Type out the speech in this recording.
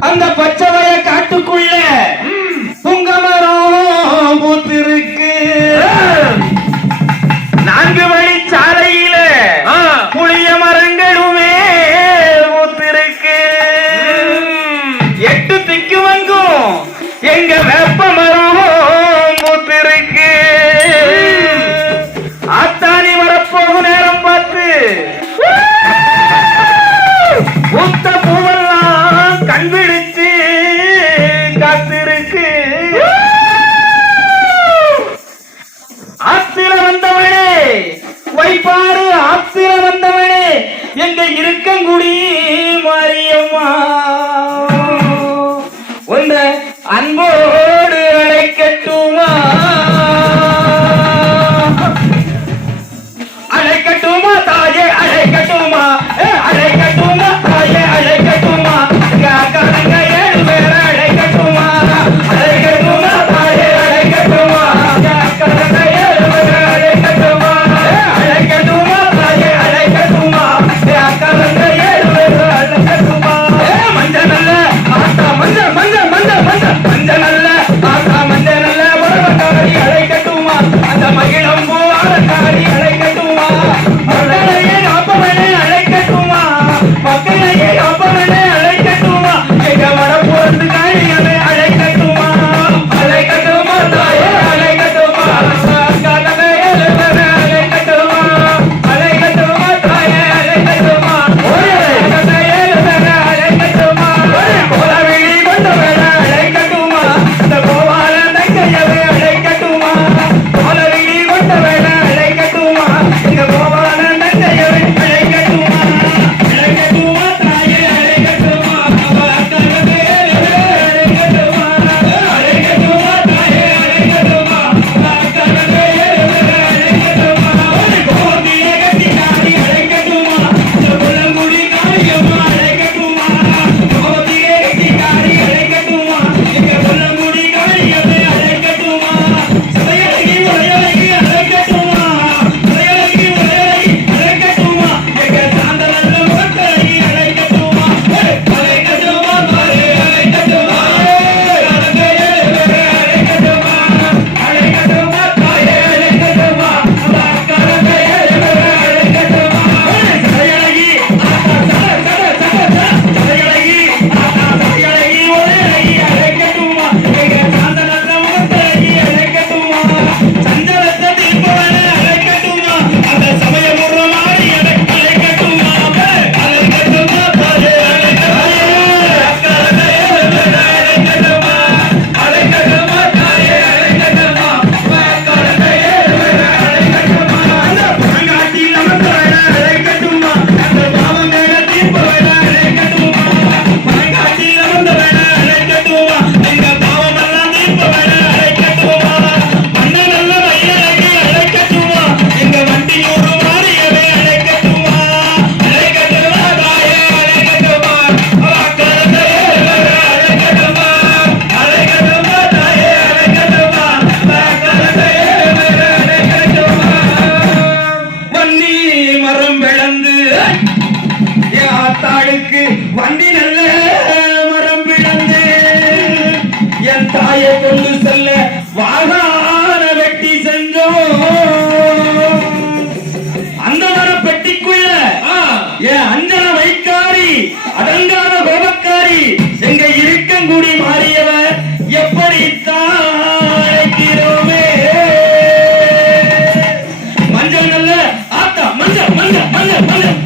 அந்த பச்சை எங்கள் இருக்கங்குடி மாரியம்மா? தாயை கொண்டு செல்ல வாகன வெட்டி செஞ்சோம் அந்த மர பெட்டிக்குள்ள என் அஞ்சன வைக்காரி அடங்காத கோபக்காரி எங்க இருக்கங்கூடி மாறியவர் எப்படித்தான் அழைக்கிறோமே மஞ்சள் நல்ல ஆத்தா மஞ்சள் மஞ்சள் மஞ்சள் மஞ்சள்.